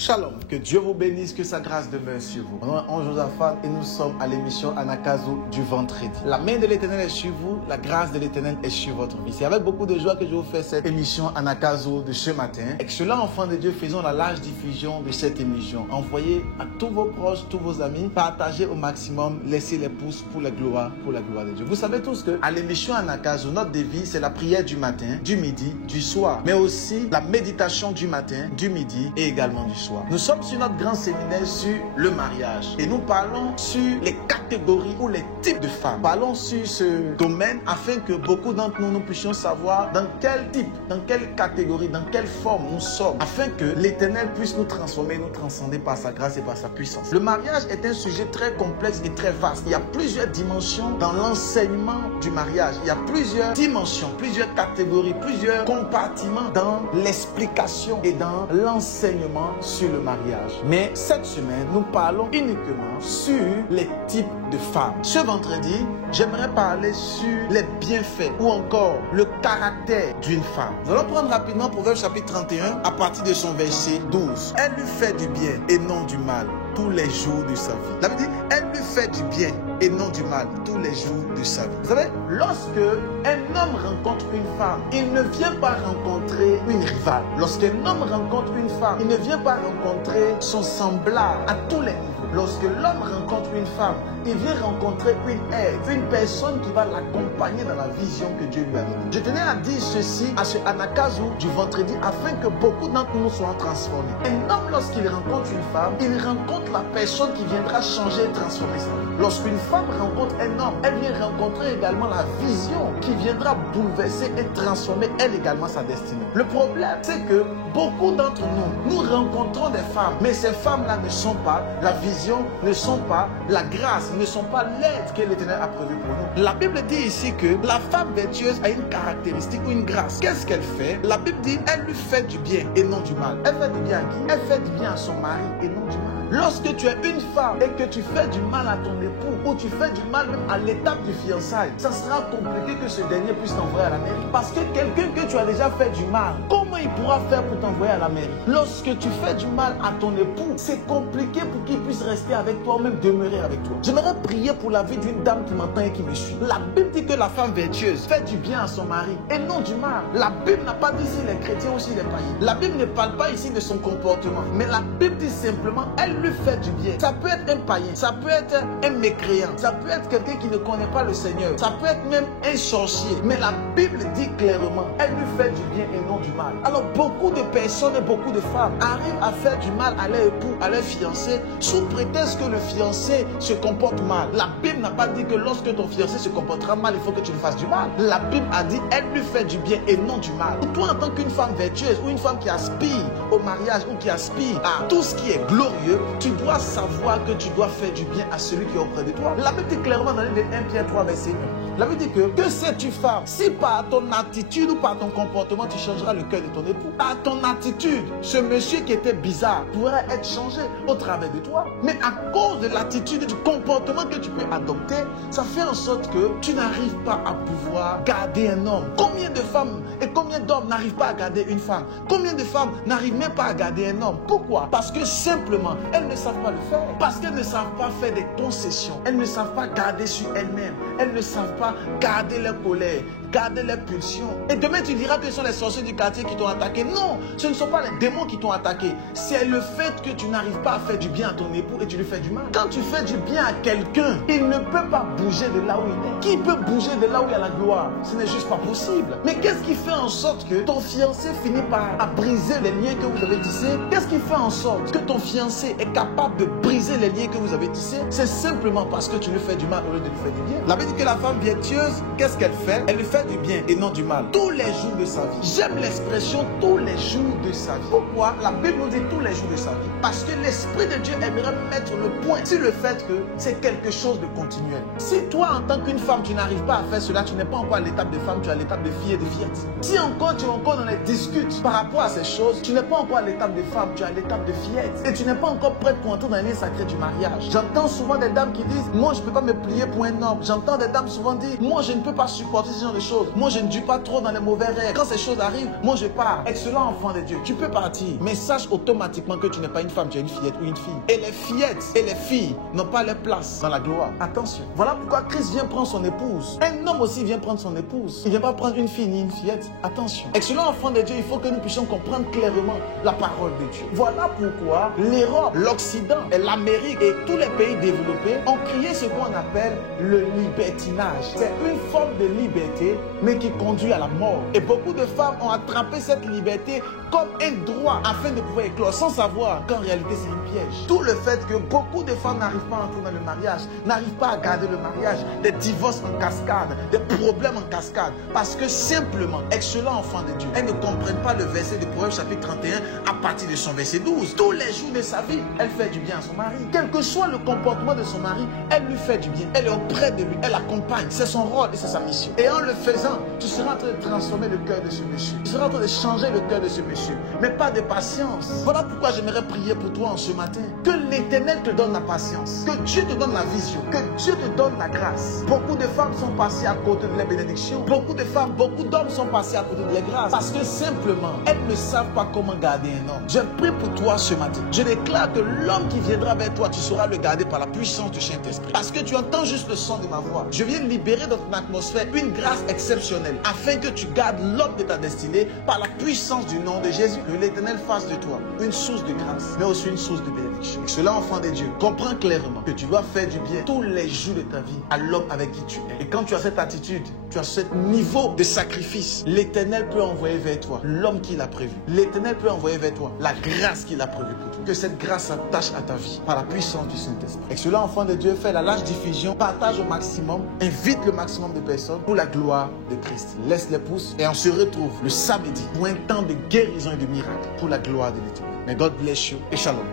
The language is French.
Shalom, que Dieu vous bénisse, que sa grâce demeure sur vous. Mon nom est Ange Josaphat et nous sommes à l'émission Anakazo du vendredi. La main de l'Éternel est sur vous, la grâce de l'Éternel est sur votre vie. C'est avec beaucoup de joie que je vous fais cette émission Anakazo de ce matin. Excellents enfants de Dieu, faisons la large diffusion de cette émission. Envoyez à tous vos proches, tous vos amis, partagez au maximum, laissez les pouces pour la gloire de Dieu. Vous savez tous que à l'émission Anakazo, notre devise c'est la prière du matin, du midi, du soir, mais aussi la méditation du matin, du midi et également du soir. Nous sommes sur notre grand séminaire sur le mariage et nous parlons sur les catégories ou les types de femmes. Parlons sur ce domaine afin que beaucoup d'entre nous puissions savoir dans quel type, dans quelle catégorie, dans quelle forme nous sommes, afin que l'Éternel puisse nous transformer, nous transcender par sa grâce et par sa puissance. Le mariage est un sujet très complexe et très vaste. Il y a plusieurs dimensions dans l'enseignement du mariage. Il y a plusieurs dimensions, plusieurs catégories, plusieurs compartiments dans l'explication et dans l'enseignement sur le mariage. Mais cette semaine, nous parlons uniquement sur les types de femmes. Ce vendredi, j'aimerais parler sur les bienfaits ou encore le caractère d'une femme. Nous allons prendre rapidement Proverbe chapitre 31 à partir de son verset 12. Elle lui fait du bien et non du mal tous les jours de sa vie. La Bible dit, elle lui fait du bien et non du mal tous les jours de sa vie. Vous savez, lorsque un homme rencontre une femme, il ne vient pas rencontrer une rivale. Lorsqu'un homme rencontre une femme, il ne vient pas rencontrer son semblable à tous les niveaux. Lorsque l'homme rencontre une femme, il vient rencontrer une aide, une personne qui va l'accompagner dans la vision que Dieu lui a donnée. Je tenais à dire ceci à ce Anakazo du vendredi afin que beaucoup d'entre nous soient transformés. Un homme, lorsqu'il rencontre une femme, il rencontre la personne qui viendra changer et transformer sa vie. Lorsqu'une femme rencontre un homme, elle vient rencontrer également la vision qui viendra bouleverser et transformer elle également sa destinée. Le problème, c'est que beaucoup d'entre nous, nous rencontrons des femmes, mais ces femmes-là ne sont pas la vision, ne sont pas la grâce, ne sont pas l'aide que l'Éternel a prévue pour nous. La Bible dit ici que la femme vertueuse a une caractéristique ou une grâce. Qu'est-ce qu'elle fait? La Bible dit, elle lui fait du bien et non du mal. Elle fait du bien à qui? Elle fait du bien à son mari et non du mal. Lorsque tu es une femme et que tu fais du mal à ton époux ou tu fais du mal même à l'étape du fiançailles, ça sera compliqué que ce dernier puisse t'envoyer à la mairie. Parce que quelqu'un que tu as déjà fait du mal, comment il pourra faire pour t'envoyer à la mairie? Lorsque tu fais du mal à ton époux, c'est compliqué pour qu'il puisse rester avec toi ou même demeurer avec toi. J'aimerais prier pour la vie d'une dame qui m'entend et qui me suit. La Bible dit que la femme vertueuse fait du bien à son mari et non du mal. La Bible n'a pas dit si les chrétiens ou si les païens. La Bible ne parle pas ici de son comportement, mais la Bible dit simplement, elle lui fait du bien. Ça peut être un païen, ça peut être un mécréant, ça peut être quelqu'un qui ne connaît pas le Seigneur, ça peut être même un sorcier. Mais la Bible dit clairement, elle lui fait du bien et non du mal. Alors beaucoup de personnes et beaucoup de femmes arrivent à faire du mal à leur époux, à leur fiancé, sous prétexte que le fiancé se comporte mal. La Bible n'a pas dit que lorsque ton fiancé se comportera mal, il faut que tu lui fasses du mal. La Bible a dit, elle lui fait du bien et non du mal. Toi, en tant qu'une femme vertueuse ou une femme qui aspire au mariage ou qui aspire à tout ce qui est glorieux, tu dois savoir que tu dois faire du bien à celui qui est auprès de toi. La Bible dit clairement dans le livre de 1 Pierre 3 verset 1. La Bible dit que sais-tu femme, si par ton attitude ou par ton comportement tu changeras le cœur de ton époux, par ton attitude, ce monsieur qui était bizarre pourrait être changé au travers de toi. Mais à cause de l'attitude et du comportement que tu peux adopter, ça fait en sorte que tu n'arrives pas à pouvoir garder un homme. Combien de femmes et combien d'hommes n'arrivent pas à garder une femme? Combien de femmes n'arrivent même pas à garder un homme? Pourquoi? Parce que simplement, elles ne savent pas le faire. Parce qu'elles ne savent pas faire des concessions. Elles ne savent pas garder sur elles-mêmes. Elles ne savent pas garder leur colère, garder leurs pulsions. Et demain, tu diras que ce sont les sorciers du quartier qui t'ont attaqué. Non, ce ne sont pas les démons qui t'ont attaqué. C'est le fait que tu n'arrives pas à faire du bien à ton époux et tu lui fais du mal. Quand tu fais du bien à quelqu'un, il ne peut pas bouger de là où il est. Qui peut bouger de là où il y a la gloire? Ce n'est juste pas possible. Mais qu'est-ce qui fait en sorte que ton fiancé finit par briser les liens que vous avez tissés? Qu'est-ce qui fait en sorte que ton fiancé est capable de briser les liens que vous avez tissés? C'est simplement parce que tu lui fais du mal au lieu de lui faire du bien. La Bible dit que la femme vertueuse, qu'est-ce qu'elle fait? Elle lui fait du bien et non du mal tous les jours de sa vie. J'aime l'expression tous les jours de sa vie. Pourquoi? La Bible nous dit tous les jours de sa vie. Parce que l'Esprit de Dieu aimerait mettre le point sur le fait que c'est quelque chose de continuel. Si toi, en tant qu'une femme, tu n'arrives pas à faire cela, tu n'es pas encore à l'étape de femme, tu es à l'étape de fille et de fillette. Si encore tu es encore dans les discutes par rapport à ces choses, tu n'es pas encore à l'étape de femme, tu es à l'étape de fillette. Et tu n'es pas encore prête pour entrer dans les liens sacrés du mariage. J'entends souvent des dames qui disent, moi je ne peux pas me plier pour un homme. J'entends des dames souvent dire, moi je ne peux pas supporter ce genre de choses. choses, moi je ne dis pas trop dans les mauvais rêves. Quand ces choses arrivent, moi je pars. Excellent enfant de Dieu, tu peux partir, mais sache automatiquement que tu n'es pas une femme, tu es une fillette ou une fille. Et les fillettes et les filles n'ont pas leur place dans la gloire. Attention. Voilà pourquoi Christ vient prendre son épouse. Un homme aussi vient prendre son épouse. Il ne vient pas prendre une fille ni une fillette. Attention. Excellent enfant de Dieu, il faut que nous puissions comprendre clairement la parole de Dieu. Voilà pourquoi l'Europe, l'Occident et l'Amérique et tous les pays développés ont créé ce qu'on appelle le libertinage. C'est une forme de liberté, mais qui conduit à la mort. Et beaucoup de femmes ont attrapé cette liberté comme un droit afin de pouvoir éclore, sans savoir qu'en réalité c'est un piège. Tout le fait que beaucoup de femmes n'arrivent pas à entrer dans le mariage, n'arrivent pas à garder le mariage, des divorces en cascade, des problèmes en cascade, parce que simplement, excellent enfant de Dieu, elles ne comprennent pas le verset de Proverbes chapitre 31 à partir de son verset 12. Tous les jours de sa vie, elle fait du bien à son mari. Quel que soit le comportement de son mari, elle lui fait du bien. Elle est auprès de lui, elle l'accompagne. C'est son rôle et c'est sa mission. Et en le faisant, tu seras en train de transformer le cœur de ce monsieur. Tu seras en train de changer le cœur de ce monsieur. Mais pas de patience. Voilà pourquoi j'aimerais prier pour toi en ce matin. Que l'Éternel te donne la patience. Que Dieu te donne la vision. Que Dieu te donne la grâce. Beaucoup de femmes sont passées à côté de la bénédiction. Beaucoup de femmes, beaucoup d'hommes sont passés à côté de la grâce. Parce que simplement, elles ne savent pas comment garder un homme. Je prie pour toi ce matin. Je déclare que l'homme qui viendra vers toi, tu sauras le garder par la puissance du Saint-Esprit. Parce que tu entends juste le son de ma voix. Je viens libérer dans ton atmosphère une grâce exceptionnelle. Afin que tu gardes l'homme de ta destinée par la puissance du nom de Jésus. Que l'Éternel fasse de toi une source de grâce, mais aussi une source de bénédiction. Cela, enfant de Dieu, comprends clairement que tu dois faire du bien tous les jours de ta vie à l'homme avec qui tu es. Et quand tu as cette attitude, tu as ce niveau de sacrifice, l'Éternel peut envoyer vers toi l'homme qu'il a prévu. L'Éternel peut envoyer vers toi la grâce qu'il a prévue pour toi. Que cette grâce s'attache à ta vie par la puissance du Saint-Esprit. Et cela, enfant de Dieu, fais la large diffusion, partage au maximum, invite le maximum de personnes pour la gloire de Christ. Laisse les pouces et on se retrouve le samedi pour un temps de guérison et de miracle pour la gloire de l'Éternel. May God bless you et shalom.